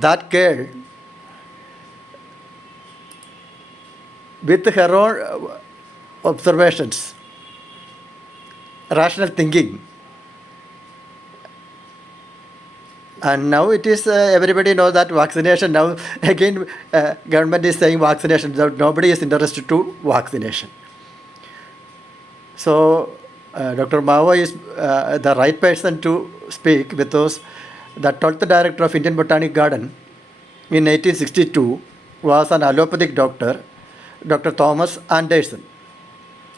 that girl, with her own observations, rational thinking, and now it is everybody knows that vaccination. Now again, government is saying vaccination. Nobody is interested to vaccination. So Dr. Mao is the right person to speak, because the 12th director of Indian Botanic Garden in 1862 was an allopathic doctor, Dr. Thomas Anderson.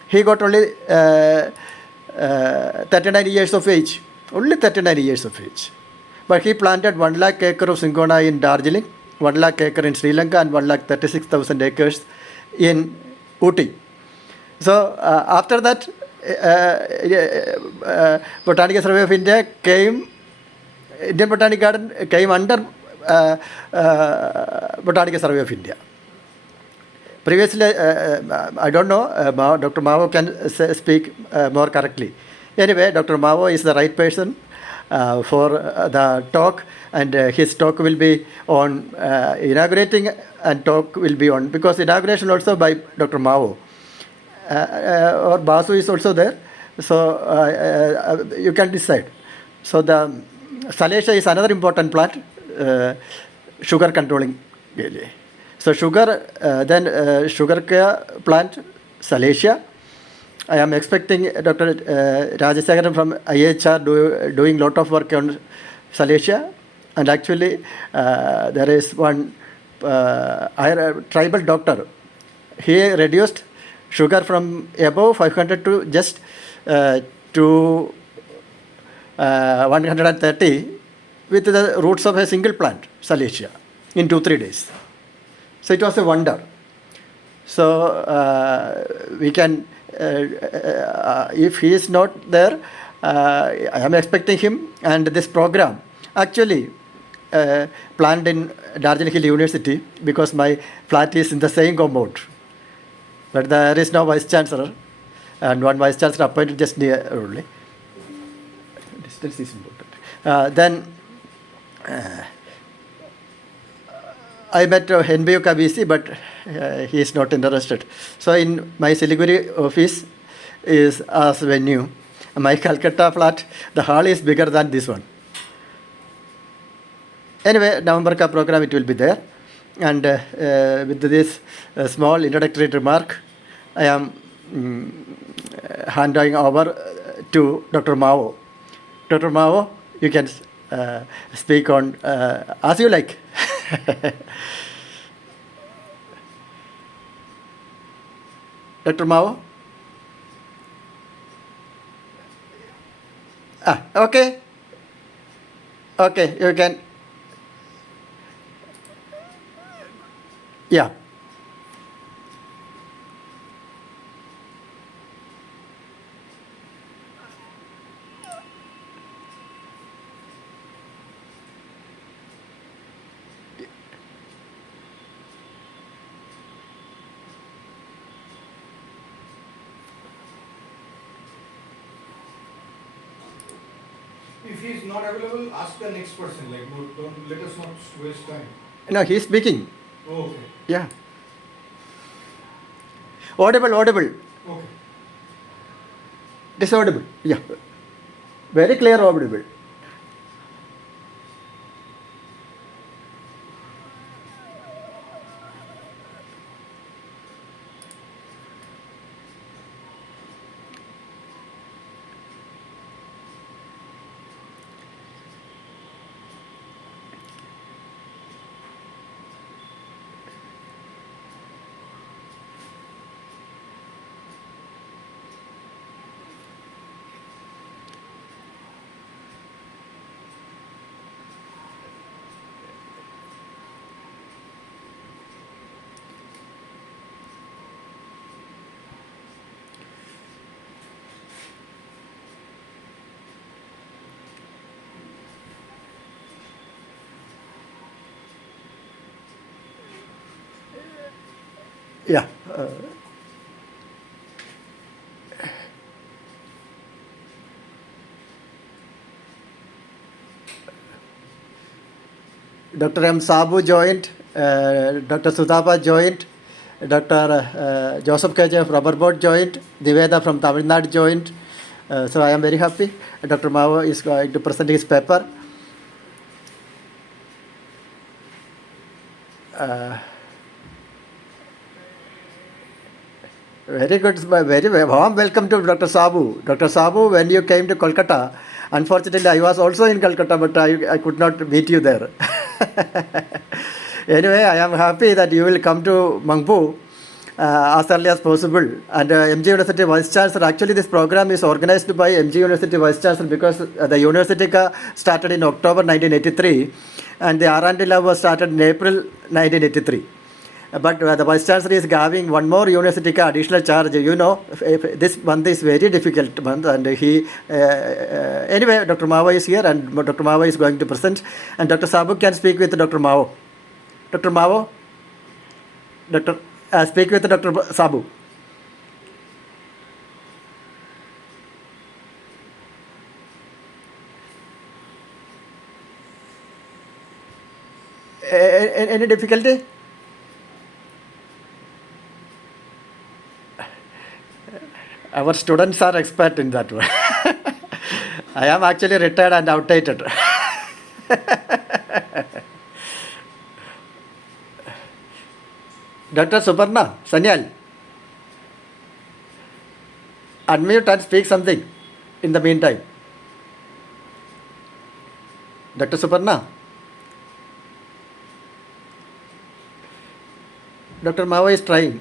He got only 39 years of age, only 39 years of age. But he planted 1 lakh acre of Cinchona in Darjeeling, 1 lakh acre in Sri Lanka, and 1,36,000 acres in Ooty. So after that, Botanical Survey of India came, Indian Botanic Garden came under Botanical Survey of India. Previously, I don't know, Dr. Mao can speak more correctly. Anyway, Dr. Mao is the right person for the talk, and his talk will be on inaugurating, and talk will be on, because inauguration also by Dr. Mao. Or BASU is also there, so you can decide. So the Salacia is another important plant, sugar controlling really. So sugar, then sugar plant, Salacia. I am expecting Dr. Rajasekaran from IHR doing lot of work on Salacia, and actually there is one tribal doctor. He reduced sugar from above 500 to just to 130 with the roots of a single plant, Salacia, in 2-3 days. So it was a wonder. So we can, if he is not there, I am expecting him, and this program actually planned in Darjeeling Hill University, because my flat is in the same compound. But there is no vice chancellor, and one vice chancellor appointed just near only. Distance is important. Then I met NBU Kabisi, but he is not interested. So in my Siliguri office is as venue. My Kolkata flat, the hall is bigger than this one. Anyway, November ka program, it will be there. And with this small introductory remark, I am handing over to Dr. Mao. Dr. Mao, you can speak on as you like. Dr. Mao? Okay. Okay, you can. Yeah. If he is not available, ask the next person. Like, don't let us not waste time. No, he is speaking. Oh, okay. Yeah. Audible. Okay. It is audible. Yeah. Very clear audible. Yeah. Dr. M. Sabu joined, Dr. Sudhapa joined, Dr. Joseph KJ of Rubber Board joined, Diveda from Tamil Nadu joined. So I am very happy. Dr. Mao is going to present his paper. Very good, very warm welcome to Dr. Sabu. Dr. Sabu, when you came to Kolkata, unfortunately I was also in Kolkata, but I could not meet you there. Anyway, I am happy that you will come to Mangpu as early as possible. And MG University Vice Chancellor, actually this program is organized by MG University Vice Chancellor because the university started in October 1983 and the R&D lab was started in April 1983. But the Vice Chancellor is giving one more university additional charge. You know, if this month is very difficult month, and he anyway, Dr. Mao is here, and Dr. Mao is going to present, and Dr. Sabu can speak with Dr. Mao. Dr. Mao, speak with Dr. Sabu. Any difficulty? Our students are expert in that one. I am actually retired and outdated. Dr. Suparna, Sanyal, unmute and speak something in the meantime. Dr. Suparna. Dr. Mao is trying.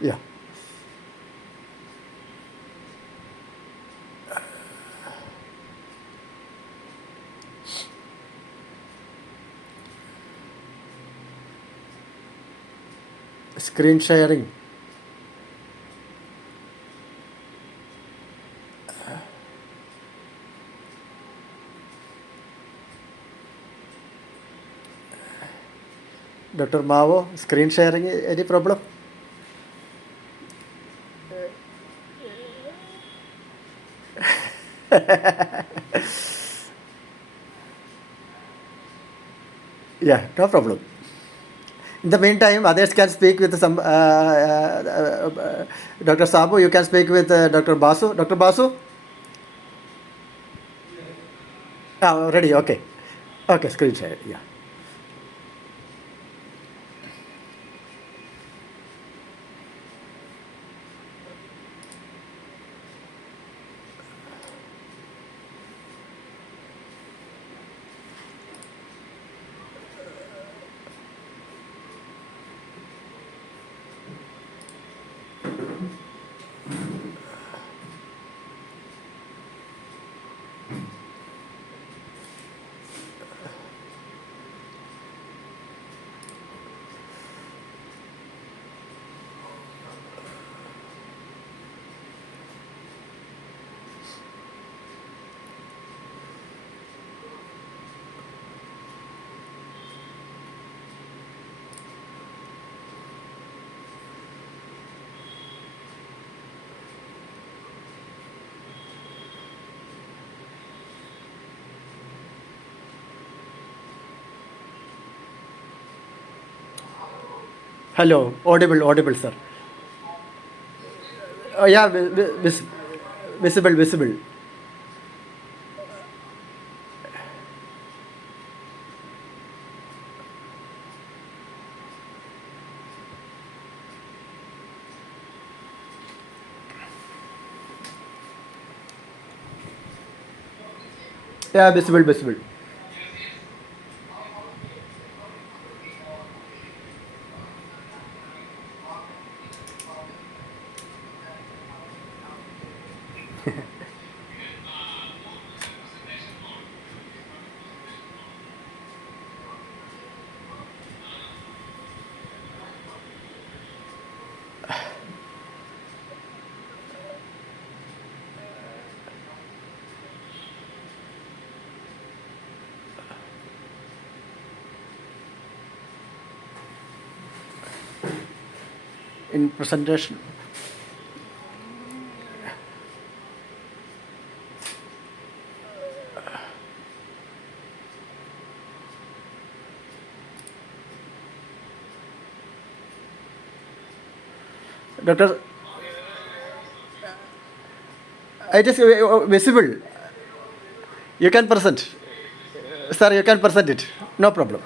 Yeah. Screen sharing. Dr. Mao, screen sharing, any problem? Yeah, no problem. In the meantime, others can speak with some. Dr. Sabu, you can speak with Dr. Basu. Dr. Basu? Ready, okay. Okay, screen share, yeah. Hello, audible, sir. Yeah, visible. Yeah, visible. in presentation. Doctor, it is visible. You can present. Sir, you can present it. No problem.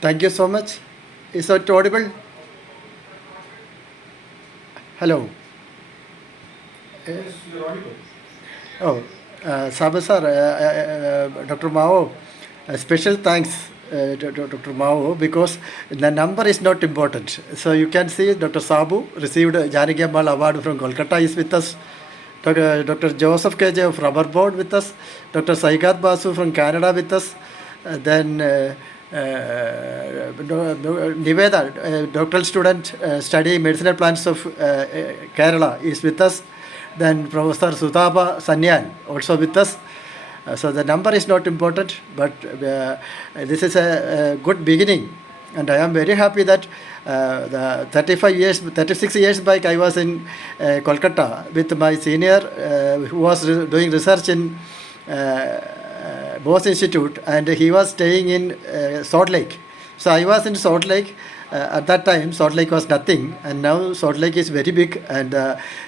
Thank you so much. Is it audible? Hello. Yes, you're audible. Oh, Sabu sir, Dr. Mao, special thanks to Dr. Mao, because the number is not important. So you can see Dr. Sabu received Janaki Ammal Award from Kolkata is with us. Dr. Joseph KJ of Rubber Board with us. Dr. Saigat Basu from Canada with us. Then Niveda, doctoral student studying medicinal plants of Kerala is with us. Then Professor Sudhapa Sanyan also with us. So the number is not important, but this is a good beginning, and I am very happy that the 36 years back I was in Kolkata with my senior who was doing research in Bose Institute, and he was staying in Salt Lake. So I was in Salt Lake. At that time, Salt Lake was nothing, and now Salt Lake is very big, and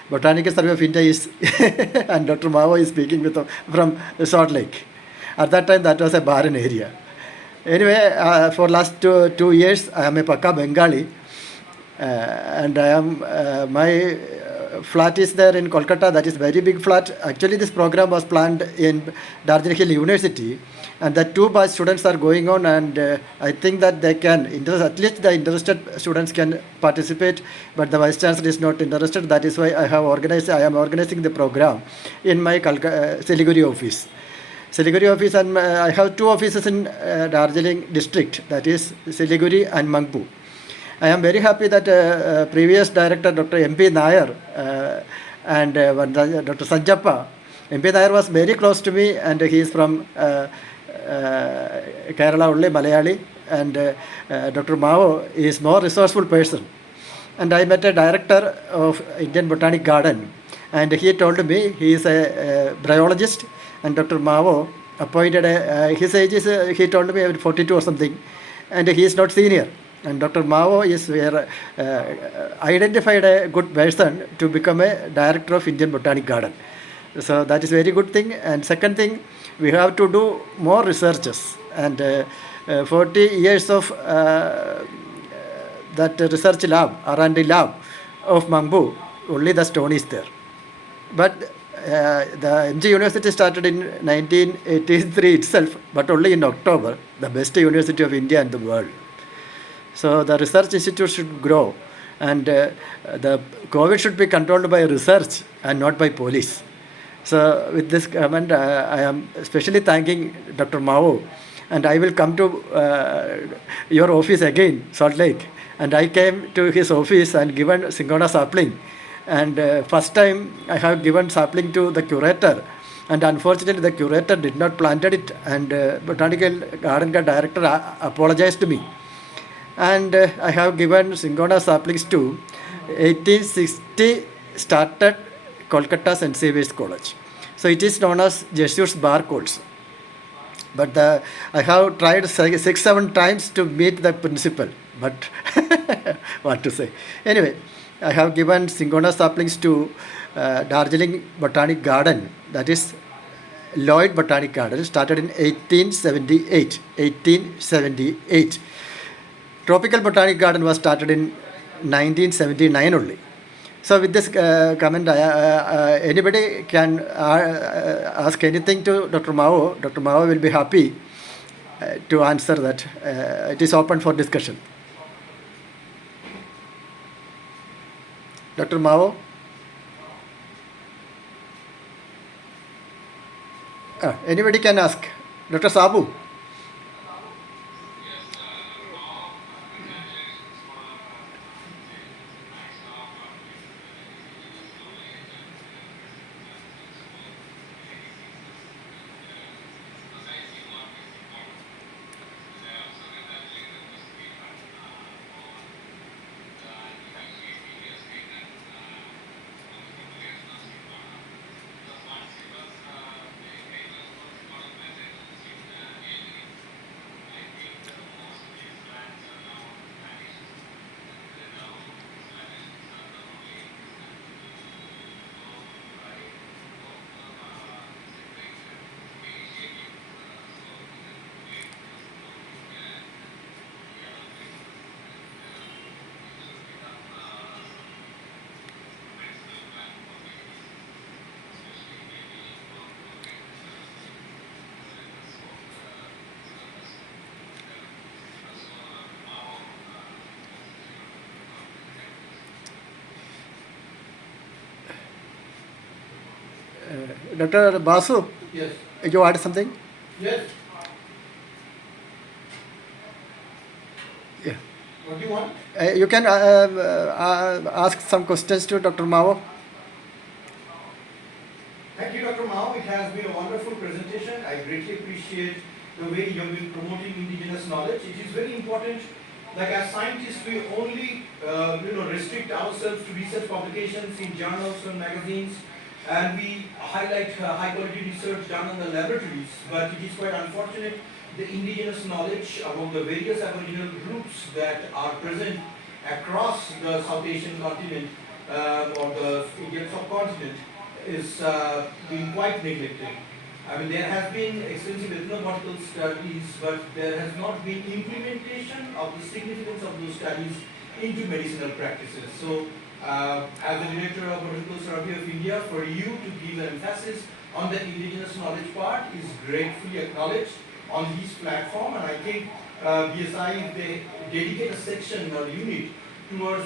Botanical Survey of India is, and Dr. Mao is speaking from Salt Lake. At that time, that was a barren area. Anyway, for last 2 years, I am a Pakka Bengali, and I am my flat is there in Kolkata. That is very big flat. Actually, this program was planned in Darjeeling Hill University, and the 2 batch students are going on, and I think that they can, at least the interested students can participate, but the vice chancellor is not interested. That is why I am organizing the program in my Siliguri office. Siliguri office, and I have 2 offices in Darjeeling district, that is Siliguri and Mangpu. I am very happy that previous director Dr. MP Nair and Dr. Sanjappa, MP Nair was very close to me, and he is from Kerala only, Malayali, and Dr. Mao is more resourceful person. And I met a director of Indian Botanic Garden, and he told me he is a bryologist, and Dr. Mao appointed his age is, he told me 42 or something, and he is not senior. And Dr. Mao is identified a good person to become a director of Indian Botanic Garden. So that is very good thing. And second thing, we have to do more researches. And 40 years of that research lab, R&D lab of Mangbu, only the stone is there. But the MG University started in 1983 itself, but only in October, the best university of India and the world. So the research institute should grow, and the COVID should be controlled by research and not by police. So with this comment, I am especially thanking Dr. Mao, and I will come to your office again, Salt Lake. And I came to his office and given Cinchona sapling. And first time I have given sapling to the curator, and unfortunately the curator did not planted it, and Botanical Garden director apologized to me. And I have given Cinchona saplings to 1860 started Kolkata St. Xavier's College. So it is known as Jesuits bark also. But I have tried 6-7 times to meet the principal, but what to say. Anyway, I have given Cinchona saplings to Darjeeling Botanic Garden, that is Lloyd Botanic Garden, started in 1878. 1878. Tropical Botanic Garden was started in 1979 only. So with this comment, anybody can ask anything to Dr. Mao. Dr. Mao will be happy to answer that. It is open for discussion. Dr. Mao? Anybody can ask. Dr. Sabu? Dr. Basu, Yes. you add something? Yes. Yeah. What do you want? You can ask some questions to Dr. Mao. Thank you, Dr. Mao. It has been a wonderful presentation. I greatly appreciate the way you have been promoting indigenous knowledge. It is very important. Like as scientists, we only restrict ourselves to research publications in journals and magazines, and we highlight high quality research done in the laboratories. But it is quite unfortunate the indigenous knowledge among the various Aboriginal groups that are present across the South Asian continent or the Indian subcontinent is being quite neglected. I mean, there has been extensive ethnobotanical studies, but there has not been implementation of the significance of those studies into medicinal practices. So, as the Director of Botanical Survey of India, for you to give an emphasis on the indigenous knowledge part is gratefully acknowledged on this platform, and I think BSI, if they dedicate a section or unit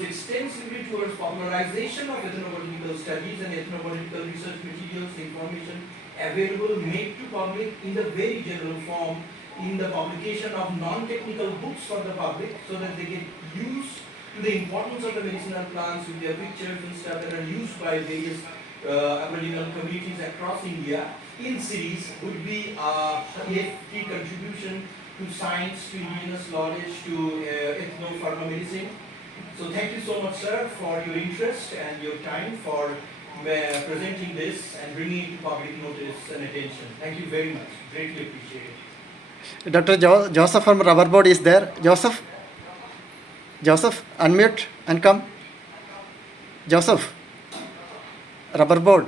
extensively towards popularization of ethnobotanical studies and ethnobotanical research materials, information available, made to public in the very general form, in the publication of non-technical books for the public, so that they get used to the importance of the medicinal plants with their pictures and stuff that are used by various Aboriginal communities across India in cities, would be a hefty contribution to science, to indigenous knowledge, to ethno-pharmacomedicine. So thank you so much, sir, for your interest and your time for presenting this and bringing it to public notice and attention. Thank you very much. Greatly appreciate it. Dr. Joseph from Rubber Board is there. Joseph, unmute and come. Joseph, Rubber Board.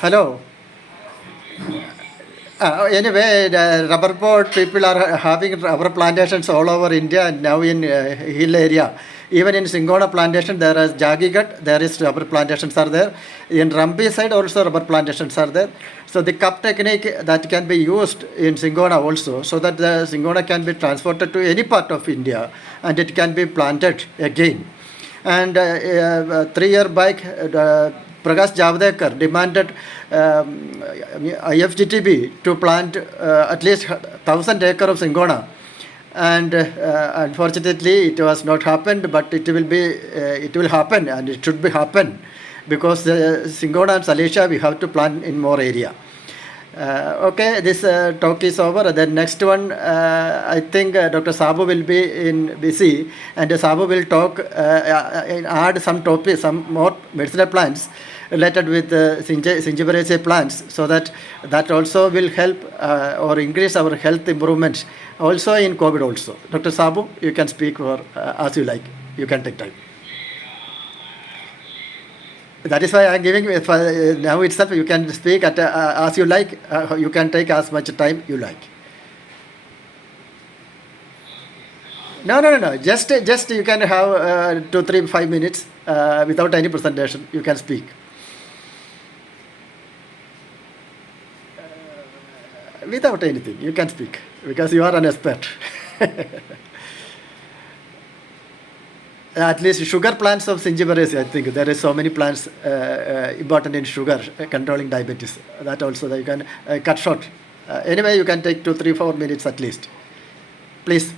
Hello. Anyway, the rubber board people are having rubber plantations all over India and now in hill area. Even in Cinchona plantation, there is Jagigat, there is rubber plantations are there. In Rambi side also rubber plantations are there. So the cup technique that can be used in Cinchona also, so that the Cinchona can be transported to any part of India and it can be planted again. And 3 year back, Prakash Javadekar demanded IFGTB to plant at least 1,000 acres of Cinchona. And unfortunately, it was not happened, but it will happen, and it should be happen, because Cinchona and Salacia we have to plant in more area. Okay, this talk is over. Then next one, I think Dr. SABU will be busy, and SABU will talk, add some topics, some more medicinal plants related with Cinchona plants, so that also will help or increase our health improvements also in COVID also. Dr. SABU, you can speak for as you like. You can take time. That is why I am giving now itself. You can speak at as you like. You can take as much time you like. No. Just you can have 2, 3, 5 minutes without any presentation. You can speak. Without anything, you can speak because you are an expert. At least sugar plants of Cinchona, I think there is so many plants important in sugar, controlling diabetes. That also that you can cut short. Anyway, you can take 2, 3, 4 minutes at least. Please.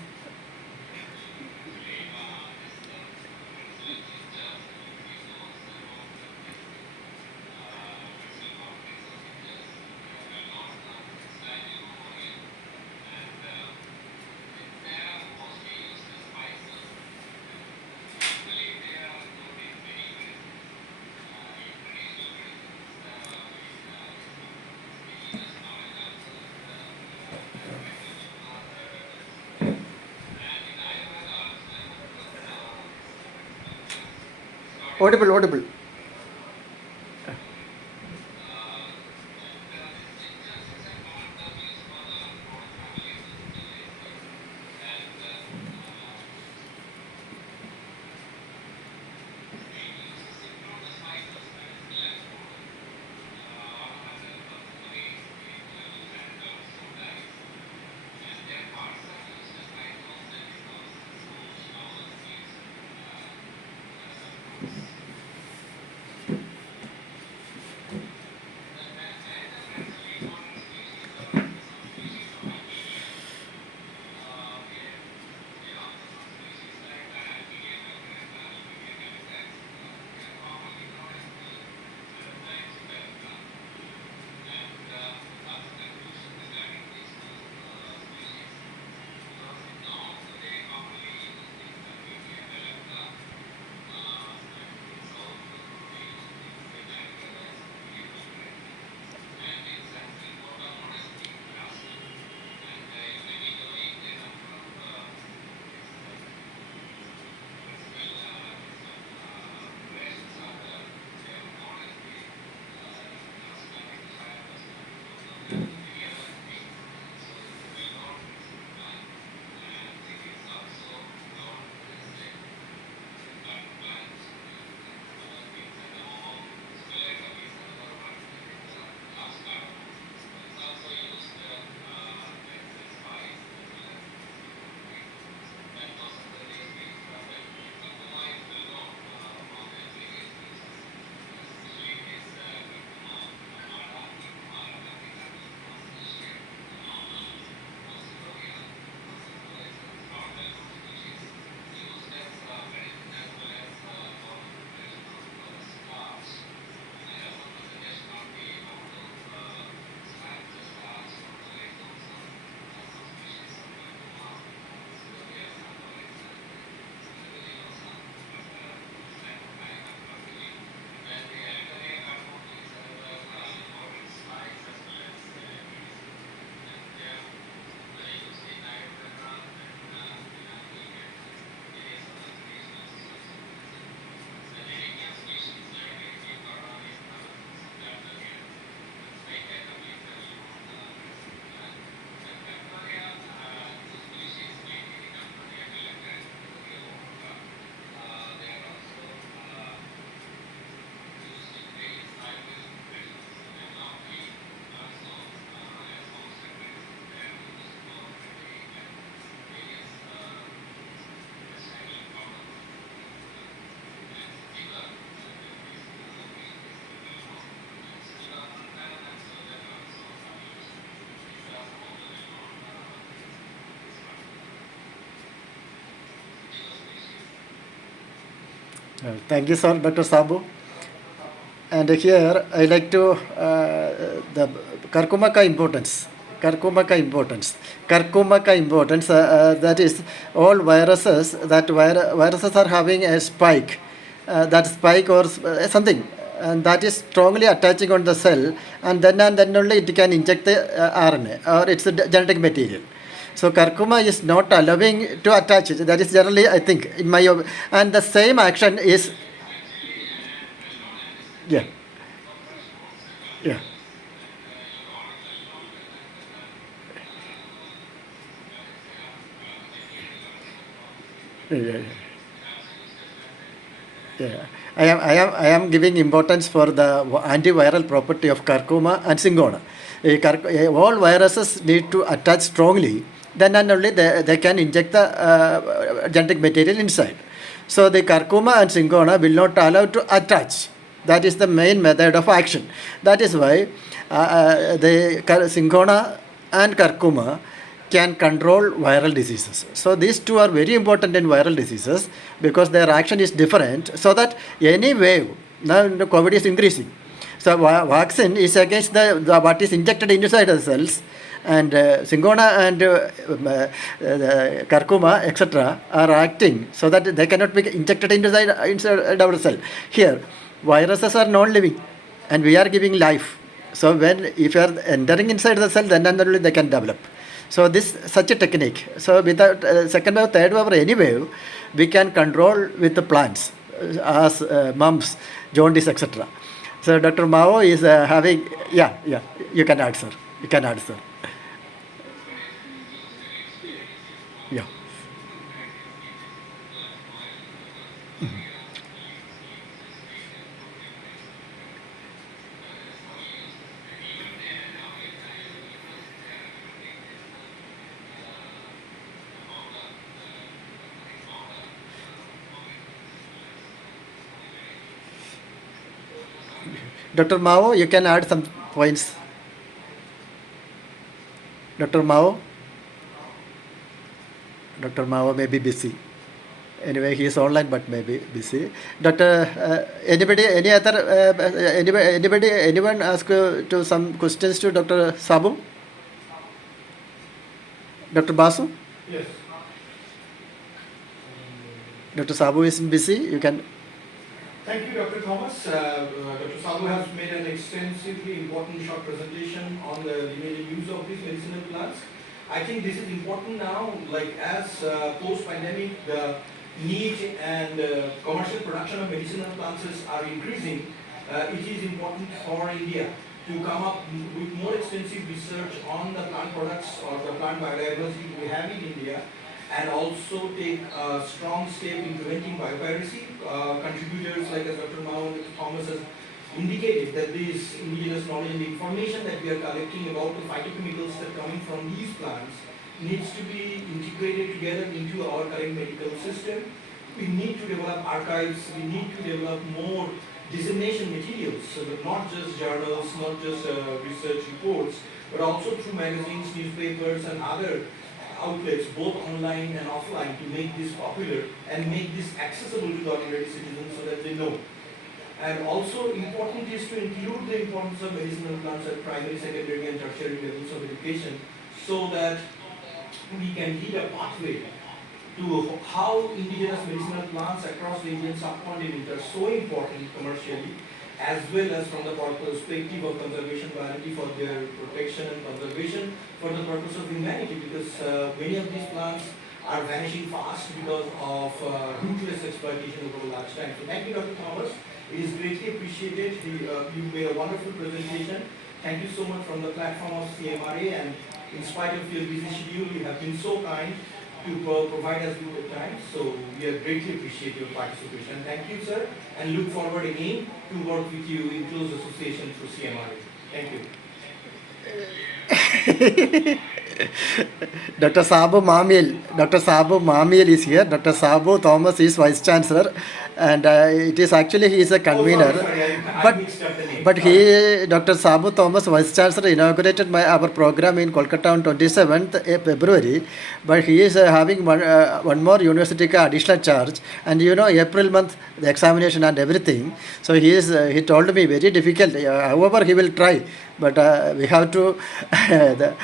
Audible. Thank you, sir, Dr. Sabu. And here I like to the Karkumaka importance. Karkumaka importance. That is all viruses. That viruses are having a spike. That spike or something, and that is strongly attaching on the cell, and then only it can inject the RNA or its genetic material. So curcuma is not allowing to attach it. That is generally, I think, in my and the same action is, yeah, yeah. Yeah, yeah. I am giving importance for the antiviral property of curcuma and Cinchona. All viruses need to attach strongly, then and only they can inject the genetic material inside. So the curcuma and Cinchona will not allow to attach. That is the main method of action. That is why the Cinchona and curcuma can control viral diseases. So these two are very important in viral diseases because their action is different. So that any wave, now the COVID is increasing. So vaccine is against the what is injected inside the cells, and Cinchona and curcuma, etc., are acting so that they cannot be injected inside our cell. Here, viruses are non-living, and we are giving life. So when if you are entering inside the cell, then only they can develop. So this such a technique. So without second wave, third wave, or any wave, we can control with the plants, as mumps, jaundice, etc. So Dr. Mao is having, yeah, yeah. You can add, sir. You can add, sir. Yeah. Dr. Mao, you can add some points. Dr. Mao, Dr. Mao may be busy. Anyway, he is online but may be busy. Doctor, anybody, any other, anyone ask to some questions to Dr. Sabu? Dr. Basu? Yes. Dr. Sabu is busy. You can. Thank you, Dr. Thomas. Dr. Sabu has made an extensively important short presentation on the limited use of these medicinal plants. I think this is important now, like as post-pandemic, the need and commercial production of medicinal plants are increasing. It is important for India to come up with more extensive research on the plant products or the plant biodiversity we have in India, and also take a strong step in preventing biopiracy. Contributors like as Dr. Mao and Dr. Thomas has indicated that this indigenous knowledge and information that we are collecting about the phytochemicals that are coming from these plants needs to be integrated together into our current medical system. We need to develop archives, we need to develop more dissemination materials, so that not just journals, not just research reports, but also through magazines, newspapers, and other outlets, both online and offline, to make this popular and make this accessible to the ordinary citizens so that they know. And also important is to include the importance of medicinal plants at primary, secondary, and tertiary levels of education, so that we can lead a pathway to how indigenous medicinal plants across the Indian subcontinent are so important commercially, as well as from the perspective of conservation biology for their protection and conservation for the purpose of humanity, because many of these plants are vanishing fast because of ruthless exploitation over a large time. So thank you, Dr. Thomas. It is greatly appreciated. You made a wonderful presentation. Thank you so much from the platform of CMRA, and in spite of your busy schedule, you have been so kind to provide us with your time. So we greatly appreciate your participation. Thank you, sir, and look forward again to work with you in close association through CMRA. Thank you. Dr. Sabu Mamiel is here. Dr. Sabu Thomas is Vice Chancellor, and it is actually he is a convener. Oh, sorry, I But mixed up the name. but he, Dr. Sabu Thomas, Vice Chancellor, inaugurated our program in Kolkata on 27th February. But he is having one more university additional charge, and you know April month the examination and everything. So he told me very difficult. However, he will try. But we have to the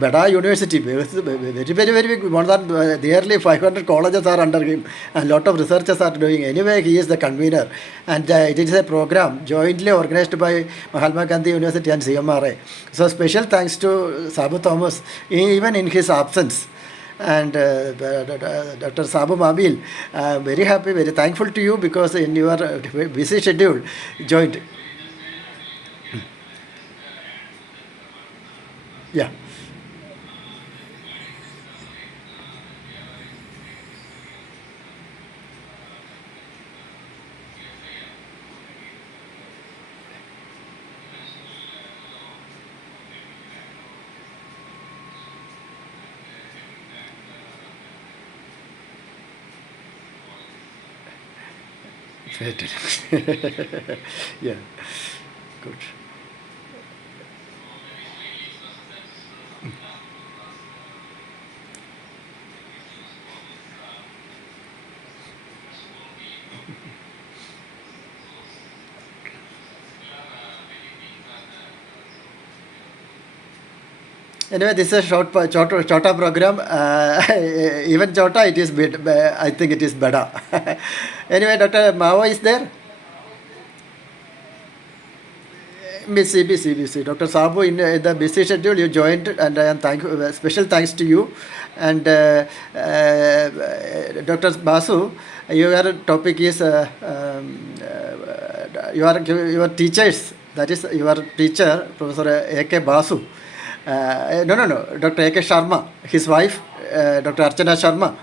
Bada University, very more than nearly 500 colleges are under him, and lot of researchers are doing. Anyway, he is the convener, and it is a program jointly organized by Mahatma Gandhi University and CMRA. So special thanks to Sabu Thomas, even in his absence. And Dr. Sabu Mabil, very happy, very thankful to you because in your busy schedule, joined. Yeah. Yeah, good. Anyway, this is a shorter program. Even shorter, it is bit. I think it is better. Anyway, Dr. Mao is there. BC. Dr. Sabu, in the busy schedule, you joined, and I am special thanks to you. And Dr. Basu, your topic is your teachers. That is your teacher, Professor A.K. Basu. No. Dr. A.K. Sharma, his wife, Dr. Archana Sharma.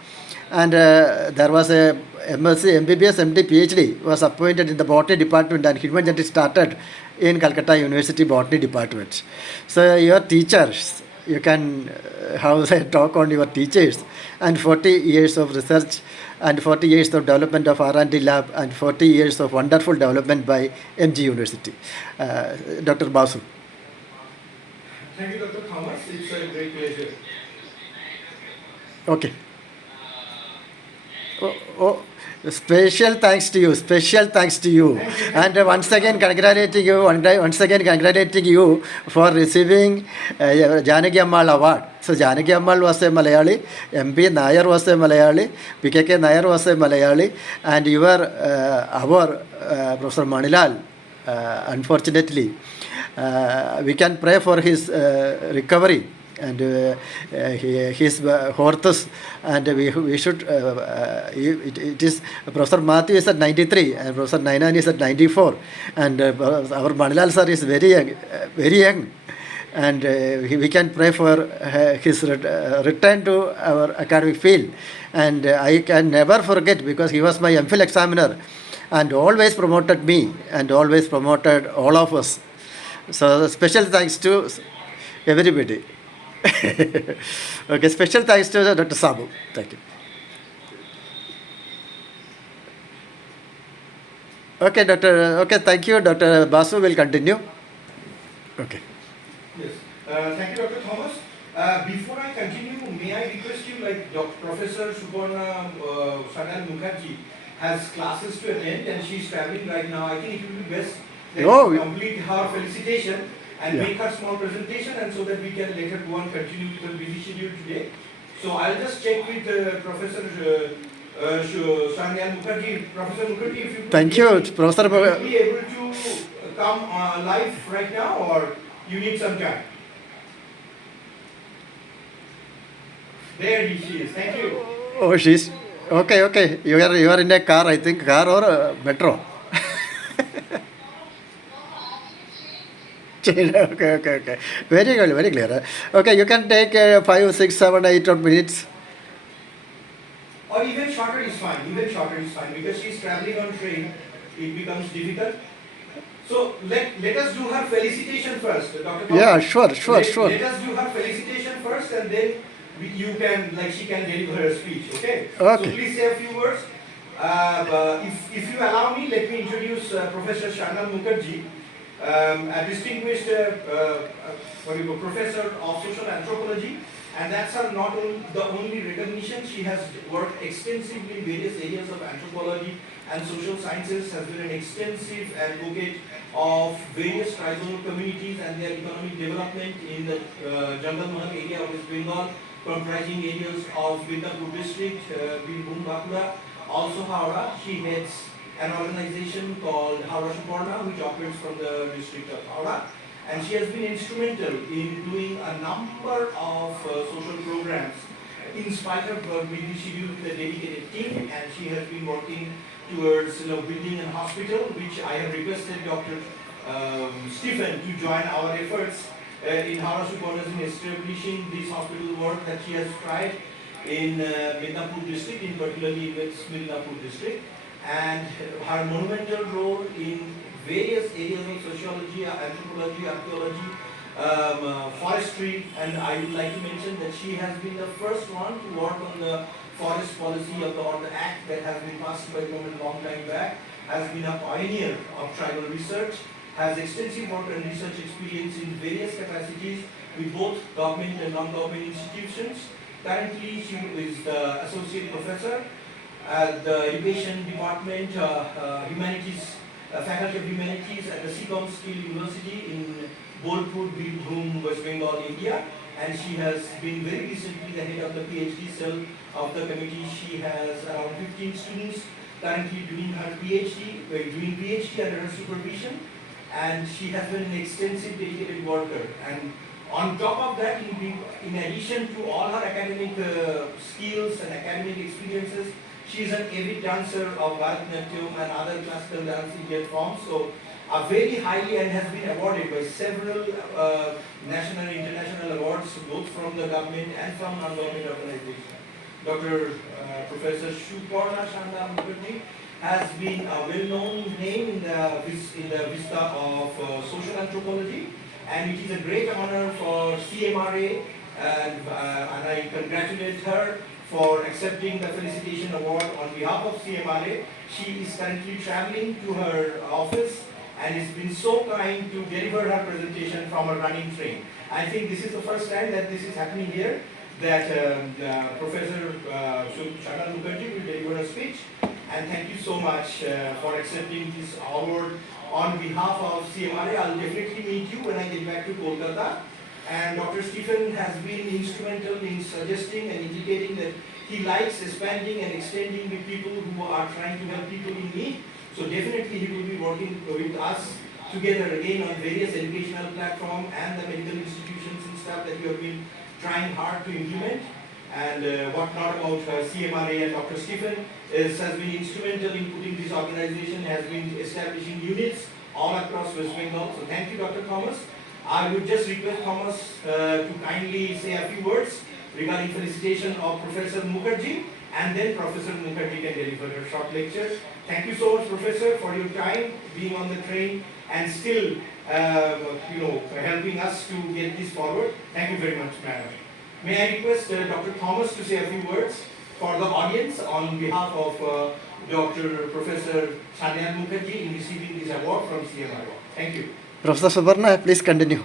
And there was a MSc, MBBS, MD, PhD was appointed in the botany department, and human genetics started in Calcutta University Botany Department. So your teachers, you can have a talk on your teachers, and 40 years of research, and 40 years of development of R&D lab, and 40 years of wonderful development by MG University. Dr. Basu. Thank you, Dr. Thomas. It's a great pleasure. Okay. Special thanks to you, and once again congratulating you for receiving Janaki Ammal Award. So Janaki Ammal was a Malayali, MP Nair was a Malayali, PKK Nair was a Malayali, and you were our Professor Manilal, unfortunately. We can pray for his recovery, and his hortus, and we should it is Professor Matthew is at 93 and Professor Nainan is at 94, and our Manilal sir is very young, and we can pray for his return to our academic field. And I can never forget, because he was my MPhil examiner and always promoted me and always promoted all of us. So special thanks to everybody. Okay, special thanks to Dr. Sabu. Thank you. Okay, thank you. Dr. Basu will continue. Okay. Yes. Thank you, Dr. Thomas. Before I continue, may I request you, like Professor Suparna Sanal Mukherjee has classes to attend, and she's traveling right now. I think it will be best that we complete her felicitation and make her small presentation, and so that we can later go and continue with the busy schedule today. So I'll just check with Professor Sanyal Mukherjee. Professor Mukherjee, if you could thank you, Professor. Will you be able to come live right now, or you need some time? There she is. Thank you. Oh, she's okay. You are in a car, I think, car or metro. Okay. Very good, very clear. Okay, you can take 5, 6, 7, 8 minutes. Or even shorter is fine. Because she's traveling on train, it becomes difficult. So let us do her felicitation first, Dr. Thomas. Yeah, sure. Let us do her felicitation first, and then she can deliver her speech. Okay. So please say a few words. If you allow me, let me introduce Professor Sharnal Mukherjee, a distinguished professor of social anthropology, and that's her not the only recognition. She has worked extensively in various areas of anthropology and social sciences, has been an extensive advocate of various tribal communities and their economic development in the Jungle Mahal area of West Bengal, comprising areas of Midnapur district, Birbhum, Bankura, also Howrah. She heads an organization called Howrah Suparna, which operates from the district of Howrah. And she has been instrumental in doing a number of social programs in spite of her busy schedule with a dedicated team, and she has been working towards building a hospital, which I have requested Dr. Stephen to join our efforts in Howrah Suparna in establishing this hospital work that she has tried in Midnapur district, in particularly in West Midnapur district, and her monumental role in various areas of sociology, anthropology, archaeology, forestry, and I would like to mention that she has been the first one to work on the forest policy of the act that has been passed by the government a long time back, has been a pioneer of tribal research, has extensive work and research experience in various capacities with both government and non-government institutions. Currently, she is the associate professor at the Education Department, Humanities, Faculty of Humanities at the CCOM Skill University in Bolpur, Birbhum, West Bengal, India. And she has been very recently the head of the PhD cell of the committee. She has around 15 students currently doing her PhD under her supervision. And she has been an extensive dedicated worker. And on top of that, in addition to all her academic skills and academic experiences, she is an avid dancer of Bharatanatyam and other classical dance Indian forms. So, very highly, and has been awarded by several national and international awards, both from the government and from non-government organizations. Dr. Professor Suparna Sharnal Mukherjee has been a well-known name in the vista of social anthropology, and it is a great honor for CMRA, and I congratulate her for accepting the felicitation award on behalf of CMRA. She is currently traveling to her office and has been so kind to deliver her presentation from a running train. I think this is the first time that this is happening here, that Professor Sharnal Mukherjee will deliver a speech. And thank you so much for accepting this award on behalf of CMRA. I'll definitely meet you when I get back to Kolkata. And Dr. Stephen has been instrumental in suggesting and indicating that he likes expanding and extending with people who are trying to help people in need. So definitely he will be working with us together again on various educational platforms and the medical institutions and stuff that we have been trying hard to implement. And what not about CMRA and Dr. Stephen has been instrumental in putting this organization, has been establishing units all across West Bengal. So thank you, Dr. Thomas. I would just request Thomas to kindly say a few words regarding felicitation of Professor Mukherjee, and then Professor Mukherjee can deliver her short lecture. Thank you so much, Professor, for your time, being on the train, and still, helping us to get this forward. Thank you very much, Madam. May I request Dr. Thomas to say a few words for the audience on behalf of Dr. Professor Sharnal Mukherjee in receiving this award from CMRA. Thank you. Professor Suparna, please continue.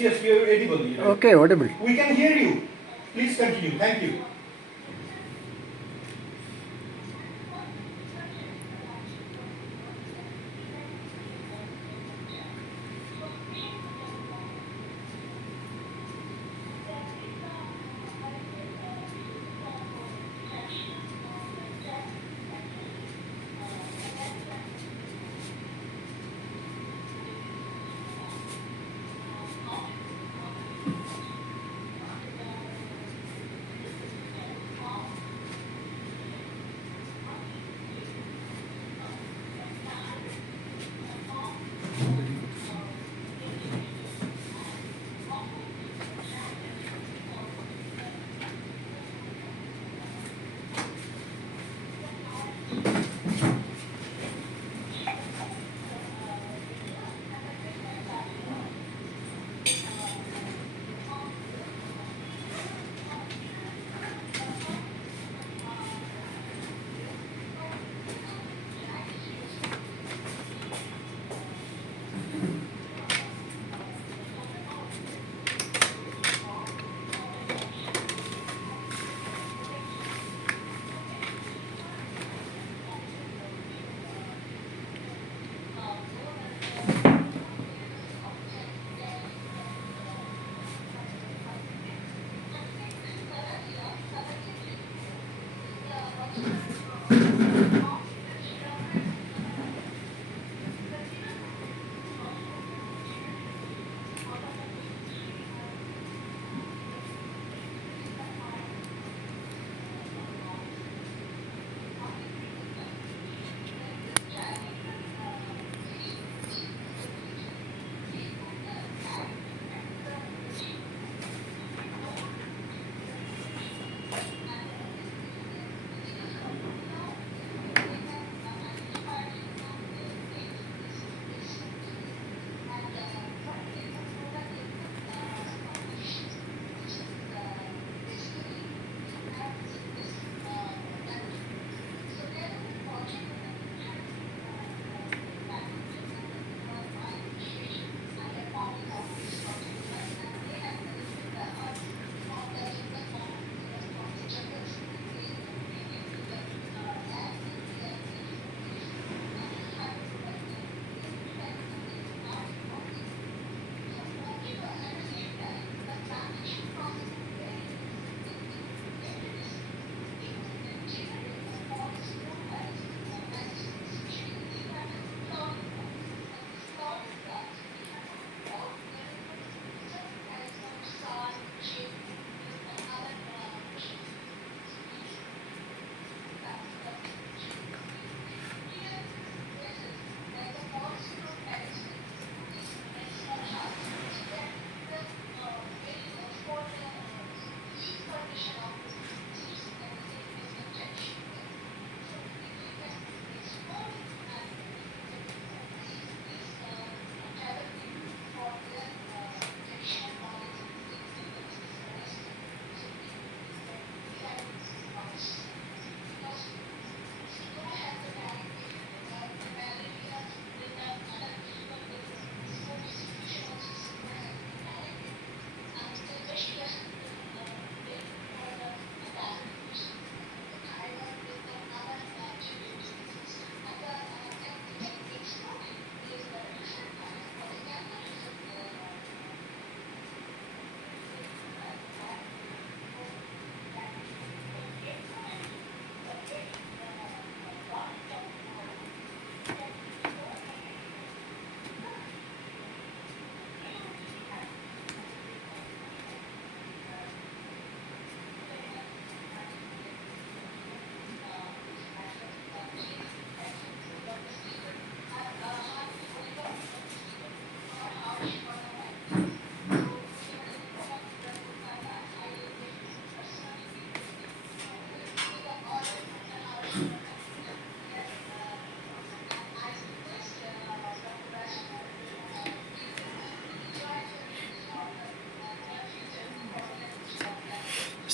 Yes, you are audible. Okay, audible. We can hear you. Please continue. Thank you.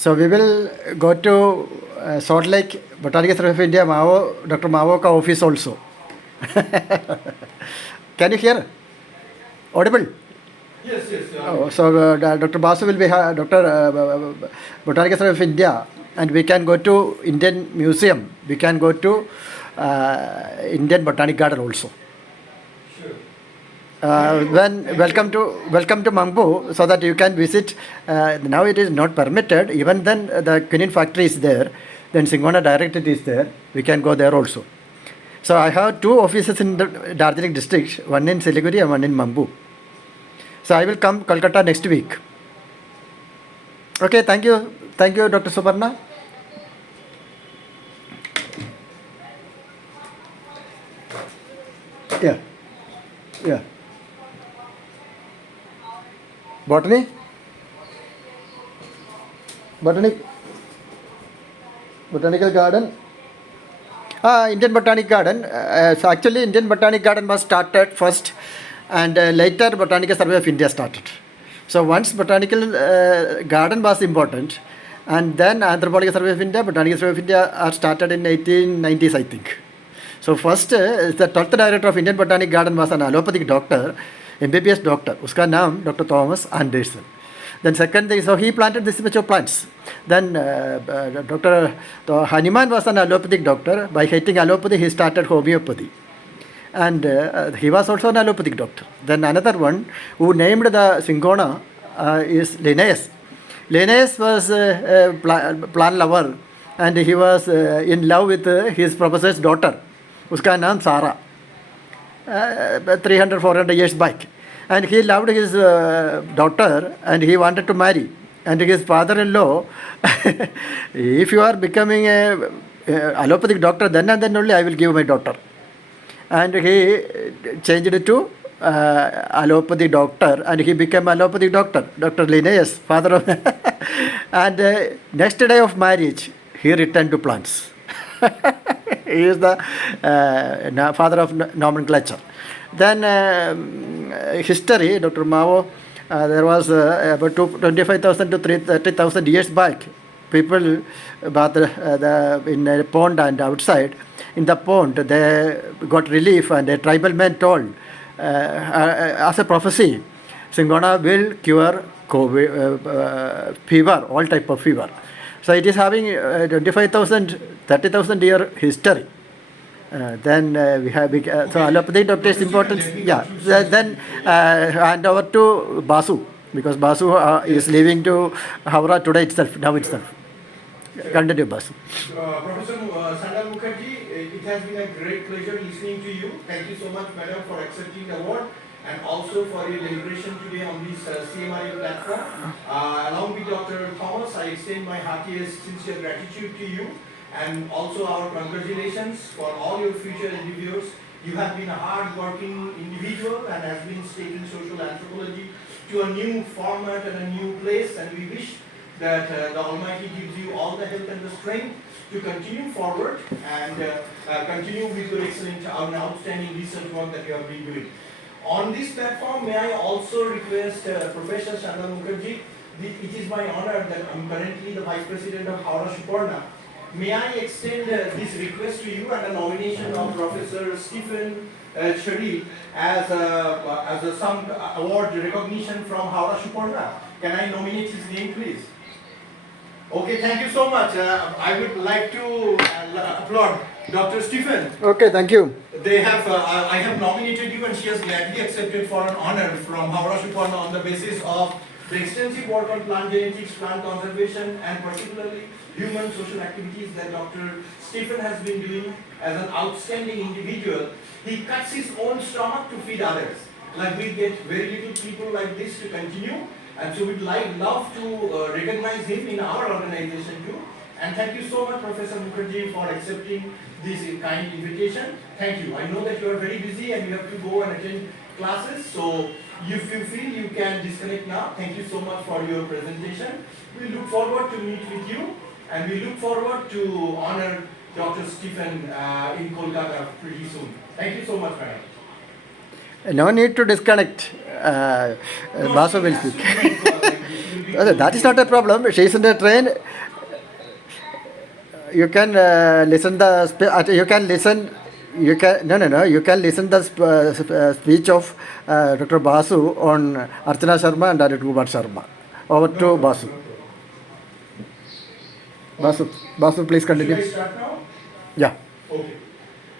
So we will go to Salt Lake Botanical Survey of India, Dr. Mavo ka office also. Can you hear? Audible? Yes, yes. So Dr. Basu will be Botanical Survey of India, and we can go to Indian Museum. We can go to Indian Botanic Garden also. Sure. Welcome to Mangbu, so that you can visit. Now it is not permitted. Even then, the quinine factory is there. Then Cinchona Directorate is there. We can go there also. So I have 2 offices in the Darjeeling district, one in Siliguri and one in Mangbu. So I will come Kolkata next week. Okay, thank you, Dr. Subarna. Yeah. Botanical Garden. Indian Botanic Garden. So actually, Indian Botanic Garden was started first, and later Botanical Survey of India started. So once Botanical Garden was important, and then Anthropological Survey of India, Botanical Survey of India are started in 1890s, I think. So first, the 12th director of Indian Botanic Garden was an allopathic doctor, MBBS doctor. Uska naam Dr. Thomas Anderson. Then second thing, so he planted this much of plants. Then Dr. Hanuman was an allopathic doctor. By hating allopathy, he started homeopathy. And he was also an allopathic doctor. Then another one who named the Cinchona is Linnaeus. Linnaeus was a plant lover, and he was in love with his professor's daughter. Uska naam Sara. 300-400 years back. And he loved his daughter, and he wanted to marry. And his father-in-law, if you are becoming a allopathic doctor, then and then only I will give my daughter. And he changed it to allopathy doctor, and he became allopathy doctor, Dr. Linnaeus, father of. And next day of marriage, he returned to plants. He is the father of nomenclature. Then history, Dr. Mavo, there was about 25,000 to 30,000 years back, people bathed in a pond and outside. In the pond, they got relief, and a tribal man told, as a prophecy, Cinchona will cure COVID, fever, all type of fever. So it is having 25,000, 30,000 year history. Then we have so allopathy doctor is important. Yeah. Then hand over to Basu, because Basu is leaving to Howrah today itself, now itself. Continue, Basu. Professor Sandal Mukherjee, it has been a great pleasure listening to you. Thank you so much, madam, for accepting the award, and also for your deliberation today on this CMRA platform. Along with Dr. Thomas, I extend my heartiest, sincere gratitude to you, and also our congratulations for all your future endeavors. You have been a hard-working individual and has been taking social anthropology to a new format and a new place, and we wish that the Almighty gives you all the health and the strength to continue forward and continue with your excellent and outstanding research work that you have been doing. On this platform, may I also request Professor Sandal Mukherjee, it is my honor that I'm currently the Vice President of Howrah Suparna. May I extend this request to you and a nomination of Professor Stephen CHERIYIL as some award recognition from Howrah Suparna. Can I nominate his name, please? Okay, thank you so much. I would like to applaud Dr. Stephen. Okay, thank you. They have, I have nominated you, and she has gladly accepted for an honor from Howrah Suparna on the basis of the extensive work on plant genetics, plant conservation, and particularly human social activities that Dr. Stephen has been doing as an outstanding individual. He cuts his own stomach to feed others. Like, we get very little people like this to continue, and so we'd love to recognize him in our organization too. And thank you so much, Professor Mukherjee, for accepting this kind invitation. Thank you. I know that you are very busy and you have to go and attend classes, so if you feel you can disconnect now. Thank you so much for your presentation. We look forward to meet with you, and we look forward to honor Dr. Stephen in Kolkata pretty soon. Thank you so much, madam. No need to disconnect. Basu will speak. That is not a problem. She is in the train. You can listen the you can listen. You can no. You can listen the speech of Dr. Basu on Archana Sharma and Dr. Kumar Sharma. Over to Basu. Basu, please continue. Should I start now? Yeah. Okay.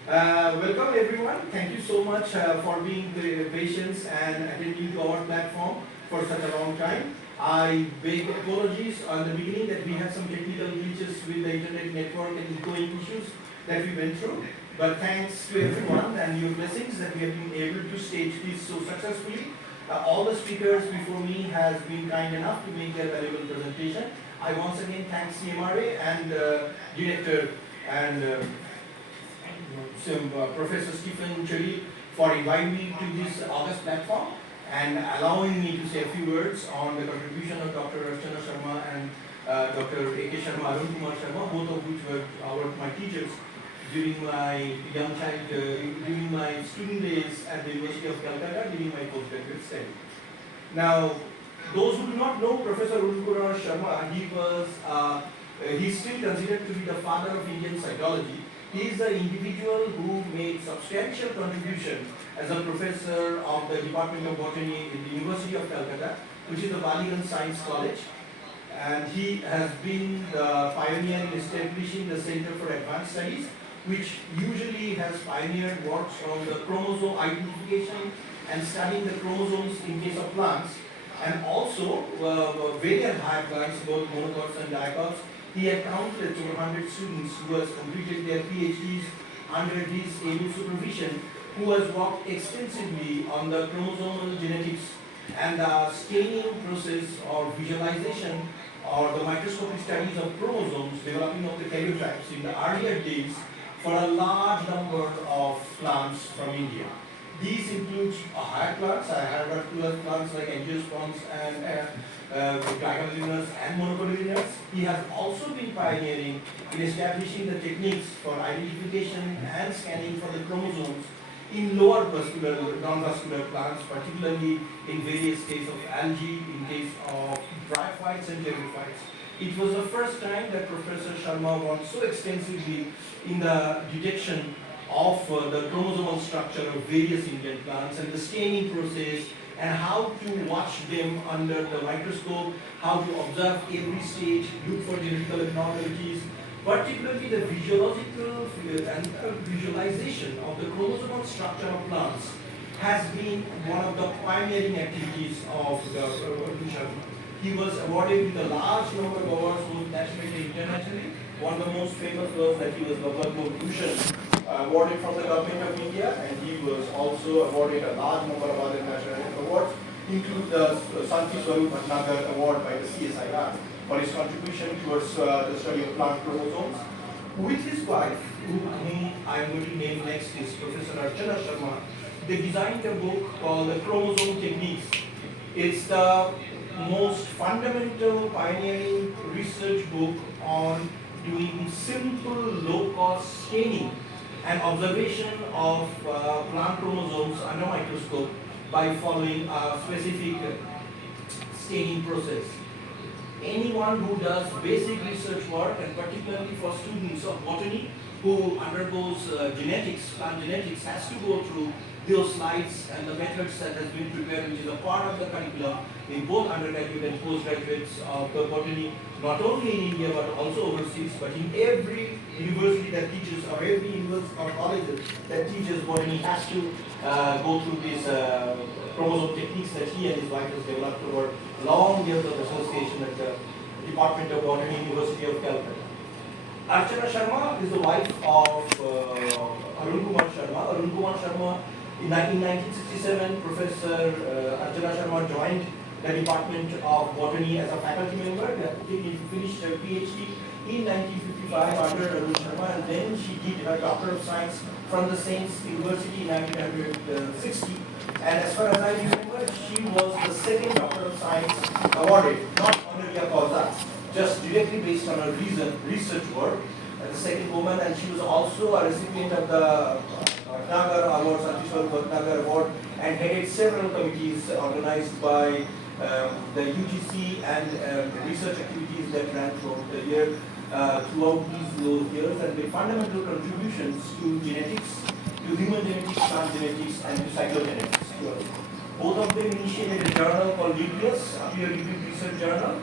Welcome everyone. Thank you so much for being patient and attending to our platform for such a long time. I beg apologies on the beginning that we had some technical glitches with the internet network and echoing issues that we went through. But thanks to everyone and your blessings that we have been able to stage this so successfully. All the speakers before me has been kind enough to make their valuable presentation. I once again thank CMRA and Director and Professor Stephen CHERIYIL for inviting me to this August platform and allowing me to say a few words on the contribution of Dr. Archana Sharma and Dr. A.K. Sharma, Arun Kumar Sharma, both of which were my teachers during my during my student days at the University of Calcutta during my postgraduate study. Now, those who do not know Professor Arun Kumar Sharma, he's still considered to be the father of Indian psychology. He is the individual who made substantial contribution as a professor of the Department of Botany in the University of Calcutta, which is the Baligan Science College. And he has been the pioneer in establishing the Center for Advanced Studies, which usually has pioneered works on the chromosome identification and studying the chromosomes in case of plants, and also various higher plants, both monocots and dicots. He had counted 200 students who has completed their PhDs under his able supervision, who has worked extensively on the chromosomal genetics and the staining process or visualization or the microscopic studies of chromosomes, developing of the karyotypes in the earlier days for a large number of plants from India. These include higher plants, hierarchical plants like angiosperms and glycoliners and monocotyledonous. He has also been pioneering in establishing the techniques for identification and scanning for the chromosomes in lower vascular, non-vascular plants, particularly in various states of algae, in case of bryophytes and xerophytes. It was the first time that Professor Sharma worked so extensively in the detection of the chromosomal structure of various Indian plants and the staining process and how to watch them under the microscope, how to observe every stage, look for genetical abnormalities, particularly the physiological and visualization of the chromosomal structure of plants has been one of the pioneering activities of the Sharma. He was awarded with a large number of awards both nationally and internationally. One of the most famous was that he was awarded from the government of India, and he was also awarded a large number of other national awards, including the Santi Swarup Bhatnagar Award by the CSIR for his contribution towards the study of plant chromosomes. With his wife, whom I am going to name next, is Professor Archana Sharma, they designed a book called The Chromosome Techniques. It's the most fundamental pioneering research book on doing simple low-cost staining and observation of plant chromosomes under microscope by following a specific staining process. Anyone who does basic research work, and particularly for students of botany who undergoes genetics, plant genetics, has to go through those slides and the methods that has been prepared, which is a part of the curriculum in both undergraduate and postgraduates of the botany, not only in India but also overseas, but in every university that teaches or every university or college that teaches botany has to go through these chromosome techniques that he and his wife has developed over long years of association at the Department of Botany, University of Calcutta. Archana Sharma is the wife of Arun Kumar Sharma. Arun Kumar Sharma, in 1967, Professor Archana Sharma joined the Department of Botany as a faculty member. He finished her PhD in 1955 under Arun Sharma, and then she did her Doctor of Science from the same university in 1960. And as far as I remember, she was the second Doctor of Science awarded, not honoris causa, just directly based on her research work, the second woman, and she was also a recipient of the Bhatnagar Award, Santi Swarup Bhatnagar Award, and headed several committees organized by the UGC and research activities that ran throughout the year, throughout those years, and the fundamental contributions to genetics, to human genetics, plant genetics, and to cytogenetics. Both of them initiated a journal called Nucleus, a peer-reviewed research journal,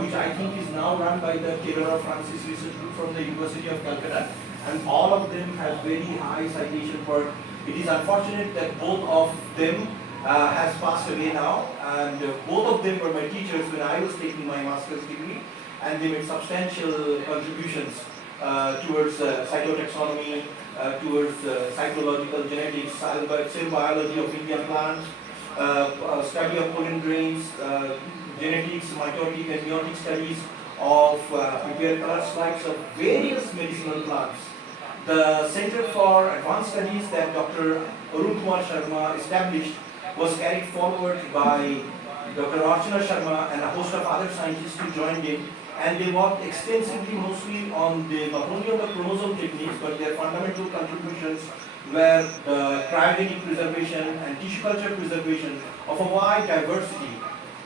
which I think is now run by the Taylor Francis Research Group from the University of Calcutta, and all of them have very high citation work. It is unfortunate that both of them has passed away now, and both of them were my teachers when I was taking my master's degree, and they made substantial contributions towards cytotaxonomy, towards cytological genetics, cell biology of Indian plants, study of pollen grains, genetics, mitotic and meiotic studies of prepared color spikes of various medicinal plants. The Center for Advanced Studies that Dr. Arun Kumar Sharma established was carried forward by Dr. Archana Sharma and a host of other scientists who joined in, and they worked extensively mostly on not only on the chromosome techniques, but their fundamental contributions were cryogenic preservation and tissue culture preservation of a wide diversity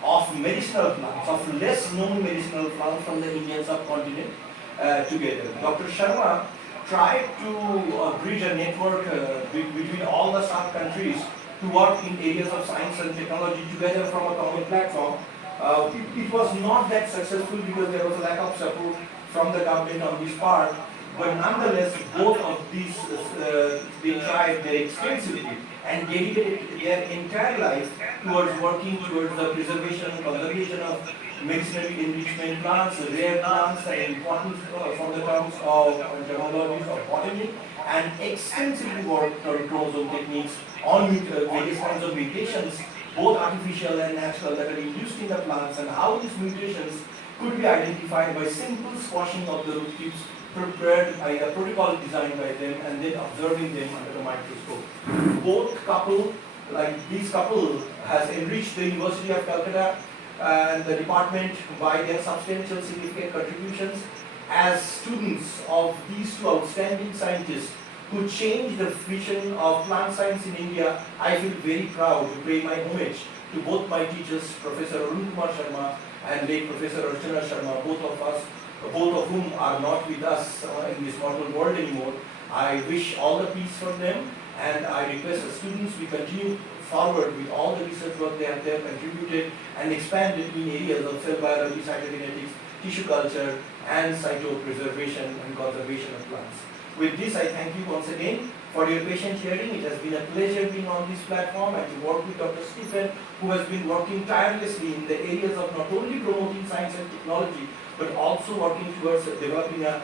of medicinal plants, of less known medicinal plants from the Indian subcontinent together. Dr. Sharma tried to bridge a network between all the SAB countries to work in areas of science and technology together from a common platform. It was not that successful because there was a lack of support from the government on this part, but nonetheless, both of these, they tried very extensively and dedicated their entire life towards working towards the preservation and conservation of medicinally enrichment plants, rare plants, and important from the terms of terminologies of botany, and extensively worked on chromosome techniques on various kinds of mutations, both artificial and natural, that are induced in the plants, and how these mutations could be identified by simple squashing of the root tips prepared by a protocol designed by them, and then observing them under the microscope. Both couple, like this couple, has enriched the University of Calcutta and the department by their substantial significant contributions. As students of these two outstanding scientists who changed the vision of plant science in India, I feel very proud to pay my homage to both my teachers, Professor Arun Kumar Sharma and late Professor Archana Sharma, both of whom are not with us in this mortal world anymore. I wish all the peace from them, and I request the students we continue forward with all the research work they have contributed and expanded in areas of cell biology, cytogenetics, tissue culture, and cytopreservation and conservation of plants. With this, I thank you once again for your patient hearing. It has been a pleasure being on this platform and to work with Dr. Stephen, who has been working tirelessly in the areas of not only promoting science and technology, but also working towards developing a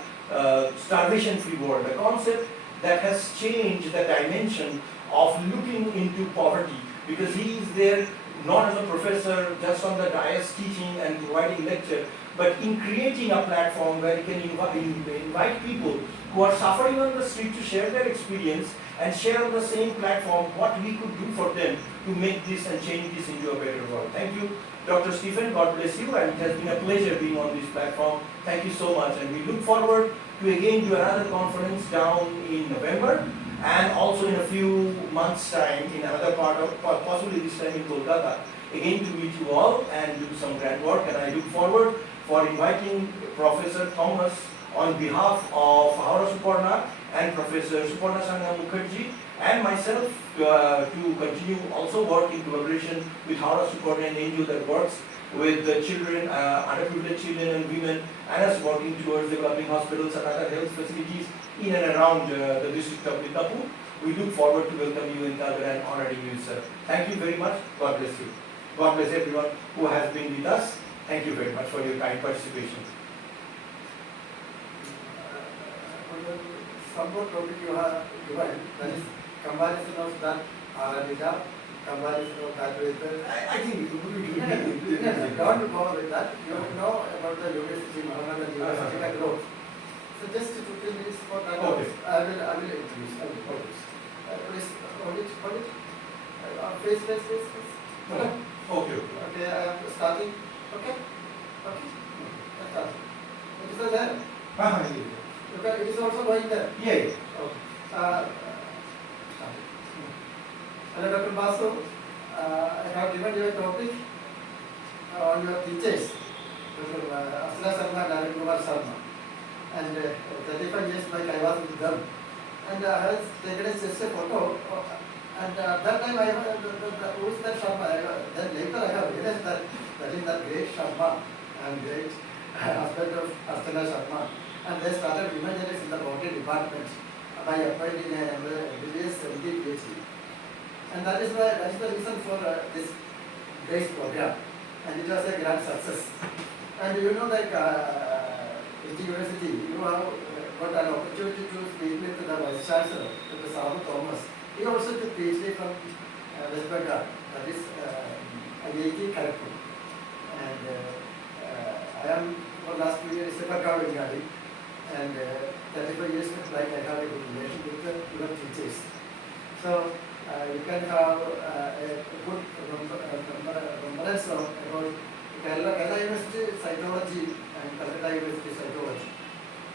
starvation-free world, a concept that has changed the dimension of looking into poverty, because he is there not as a professor just on the dais teaching and providing lecture, but in creating a platform where he can invite people who are suffering on the street to share their experience and share on the same platform what we could do for them to make this and change this into a better world. Thank you, Dr. Stephen. God bless you, and it has been a pleasure being on this platform. Thank you so much, and we look forward to again do another conference down in November, and also in a few months' time in another part of, possibly this time in Kolkata, again to meet you all and do some grand work. And I look forward for inviting Professor Thomas on behalf of Howrah Suparna and Professor Suparna Sangha Mukherjee and myself to continue also work in collaboration with Howrah Suparna, an NGO that works with the children, underprivileged children and women, and us working towards developing hospitals and other health facilities in and around the district of Midnapur. We look forward to welcome you in Calcutta and honoring you, sir. Thank you very much. God bless you. God bless everyone who has been with us. Thank you very much for your kind participation. Support topic you have given, that is comparison of that data, comparison of that with the. I think don't go with that. You know about the university, Maharana University growth. So just 2-3 minutes for that. Okay. I will introduce. Please hold it. Face. Okay. Okay, I am starting. Okay. Let's start. It is there. Okay, it is also going there. Yeah. Okay. Hello, Dr. BASU. I have given you a topic. on your teachers, Dr. Afsana Sharma and Arun Kumar Sharma. And 35 years back I was with them. And I had taken just a photo. And at that time who is that Sharma? Then later I have realized that is that great Sharma and great husband of Afsana Sharma. And they started imageries in the botany department by appointing a MBBS, MD, PhD. And that is the reason for this base program. And it was a grand success. And you know, like in the university, you have got an opportunity to speak with the Vice Chancellor, Dr. SABU. He also took PhD from West Bengal, that is IIT Kharagpur. And I am for last 2 years a Bengal Bengali. And 35 years back I have a good relation with the teachers. So you can have a good remembrance about Kerala University Psychology and Kolkata University Psychology.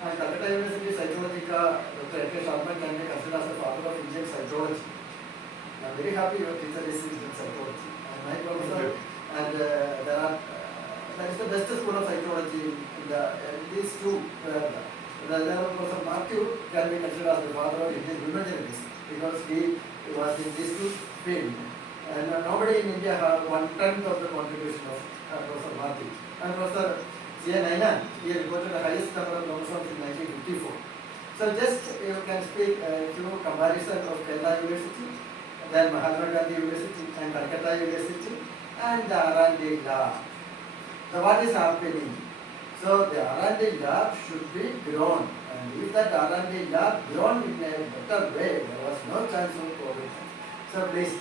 And Kolkata University Psychology Dr. A.K. Sharma can be considered as the father of Indian psychology. I am very happy your teacher is in psychology. And my professor, and that is the best school of psychology in these two. The Professor Matthew can be considered as the father of Indian humanitarians because he was in these two fields. And nobody in India has 1/10 of the contribution of Professor Matthew. And Professor C.N. he reported the highest number of chromosomes in 1954. So just you can speak a few comparison of Kerala University, then Mahatma Gandhi University and Kolkata University and the R&D lab. So what is happening? So the R&D lab should be grown, and if that R&D lab grown in a better way, there was no chance of COVID. So please,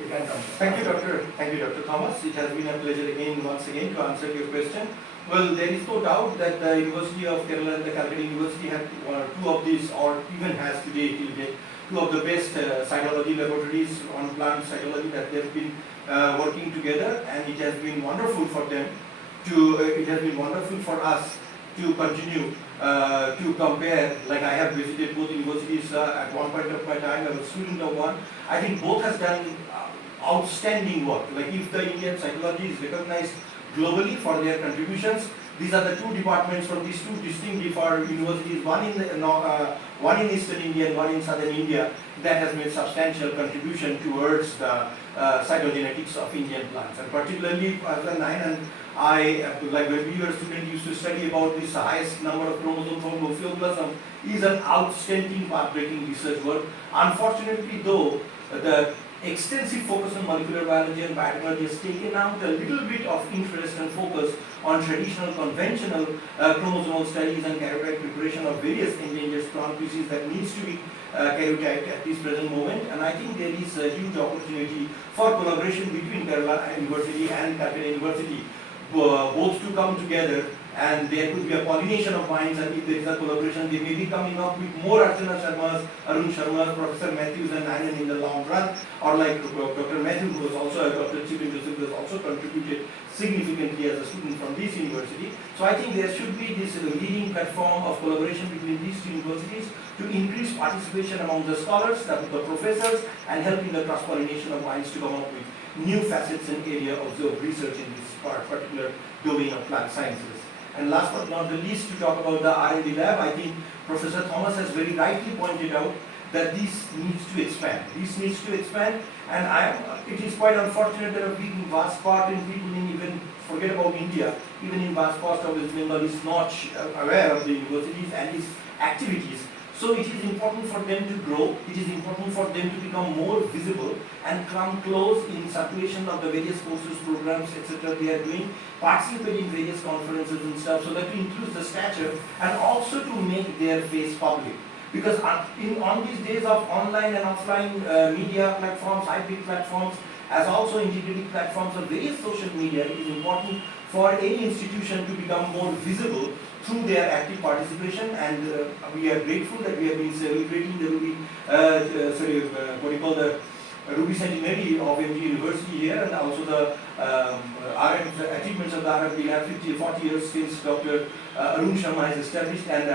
you can come. Thank you, Doctor. Thank you, Dr. Thomas. It has been a pleasure once again to answer your question. Well, there is no doubt that the University of Kerala and the Calcutta University have two of these, or even has today till date, two of the best cytology laboratories on plant cytology that they've been working together, and it has been wonderful for them. It has been wonderful for us to continue to compare. Like I have visited both universities at one point of my time. I was a student of one. I think both has done outstanding work. Like if the Indian psychology is recognized globally for their contributions, these are the two departments from these two distinct universities, one in Eastern India and one in Southern India, that has made substantial contribution towards the cytogenetics of Indian plants. And particularly and I, like when we were students, used to study about this highest number of chromosomes from ophioplasm is an outstanding path-breaking research work. Unfortunately though, the extensive focus on molecular biology and biotechnology has taken out a little bit of interest and focus on traditional conventional chromosomal studies and karyotype preparation of various endangered plant species that needs to be karyotyped at this present moment. And I think there is a huge opportunity for collaboration between Kerala University and Calcutta University, both to come together, and there could be a pollination of minds, and if there is a collaboration, they may be coming up with more Archana Sharmas, Arun Sharmas, Professor Matthews and Nayan in the long run, or like Dr. Matthew, who was also Dr. Chirin Joseph, who has also contributed significantly as a student from this university. So I think there should be this leading platform of collaboration between these two universities to increase participation among the scholars, the professors, and help in the cross-pollination of minds to come up with new facets and area of research in this particular domain of plant sciences. And last but not the least, to talk about the R&D lab, I think Professor Thomas has very rightly pointed out that this needs to expand. This needs to expand, and it is quite unfortunate that a big vast part in people in even forget about India, even in vast part of West Bengal is not aware of the universities and its activities. So it is important for them to grow, it is important for them to become more visible and come close in circulation of the various courses, programs, etc. they are doing, participate in various conferences and stuff, so that to increase the stature and also to make their face public. Because on these days of online and offline media platforms, hybrid platforms, as also integrated platforms of various social media, it is important for any institution to become more visible through their active participation, and we are grateful that we have been celebrating the Ruby Centenary of MG University here, and also the achievements of the R&D lab 40 years since Dr. Arun Sharma has established, and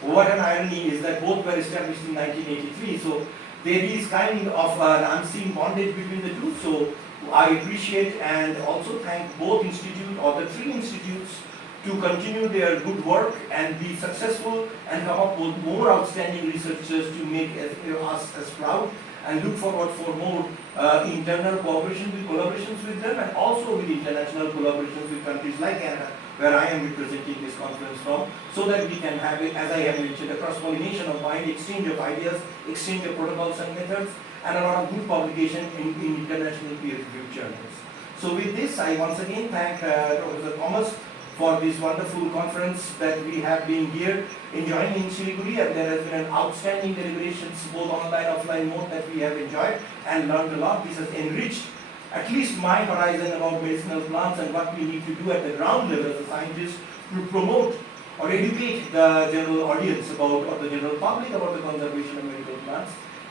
what an irony is that both were established in 1983, so there is kind of an unseen bondage between the two. So I appreciate and also thank both institutes or the three institutes to continue their good work and be successful and come up with more outstanding researchers to make us as proud, and look forward for more internal collaborations with them, and also with international collaborations with countries like Canada, where I am representing this conference from, so that we can have, as I have mentioned, a cross-pollination of mind, exchange of ideas, exchange of protocols and methods, and a lot of good publication in international peer-reviewed journals. So with this, I once again thank Professor Thomas for this wonderful conference that we have been here enjoying in Siliguri, and there has been an outstanding deliberations both online and offline mode that we have enjoyed and learned a lot. This has enriched at least my horizon about medicinal plants and what we need to do at the ground level as a scientist to promote or educate the general audience about, or the general public about the conservation of medical plants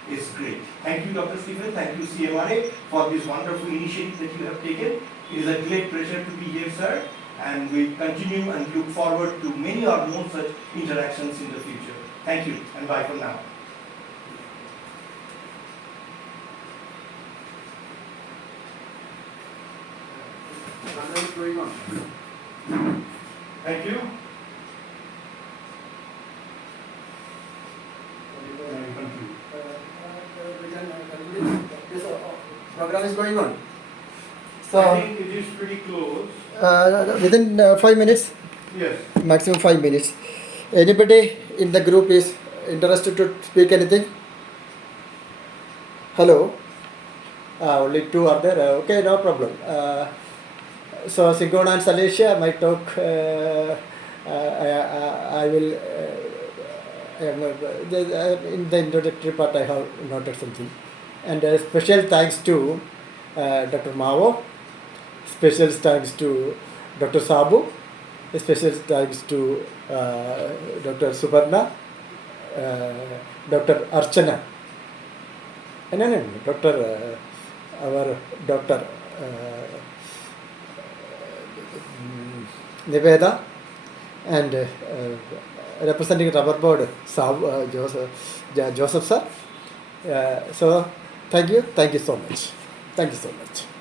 is great. Thank you, Dr. Stephen. Thank you, CMRA, for this wonderful initiative that you have taken. It is a great pleasure to be here, sir. And we continue and look forward to many or more such interactions in the future. Thank you, and bye for now. What is going on? Thank you. We can conclude. This program is going on. I So, think it is pretty close. Within 5 minutes, Yes. maximum 5 minutes. Anybody in the group is interested to speak anything? Hello? Only 2 are there. Okay, no problem. So, Cinchona and Salacia, my talk, I will, in the introductory part, I have noted something. And special thanks to Dr. Mavo, special thanks to Dr. SABU, special thanks to Dr. Subarna, Dr. Archana, no, Dr. Our Dr. Niveda, and representing Rubber Board, Joseph sir. So thank you so much. Thank you so much.